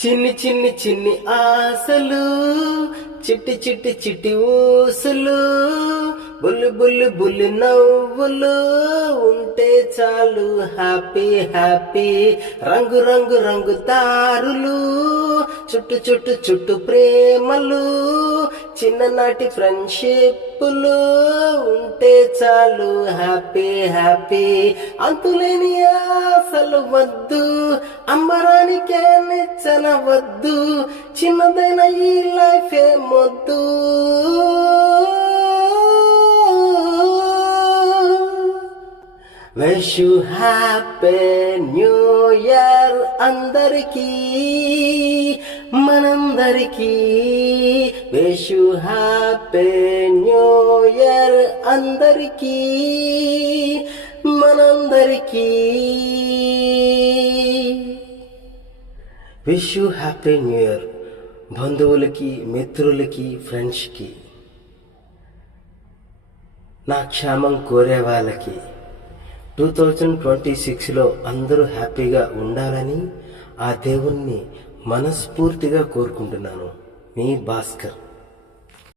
చిన్ని చిన్ని చిన్ని ఆశలు చిట్టి చిట్టి చిట్టి ఊసులు బుల్లి బుల్లి బుల్లి నవ్వులు ఉంటే చాలు హ్యాపీ హ్యాపీ రంగు రంగు రంగు దారులు చుట్టు చుట్టు చుట్టు ప్రేమలు చిన్ననాటి ఫ్రెండ్షిప్లు ఉంటే చాలు హ్యాపీ హ్యాపీ అంతులేనియా వద్దు అమ్మరానికే నిచ్చన వద్దు చిన్నదైన ఈ లైఫ్ ఏమొద్దు. Wish you happy new year అందరికీ మనందరికీ. Wish you happy new year అందరికీ మనందరికీ. Wish you happy new year బంధువులకి మిత్రులకి ఫ్రెండ్స్కి. నా క్షేమం కోరే వాళ్ళకి. టూ థౌజండ్ ట్వంటీ సిక్స్లో అందరూ హ్యాపీగా ఉండాలని ఆ దేవుణ్ణి మనస్ఫూర్తిగా కోరుకుంటున్నాను. మీ భాస్కర్.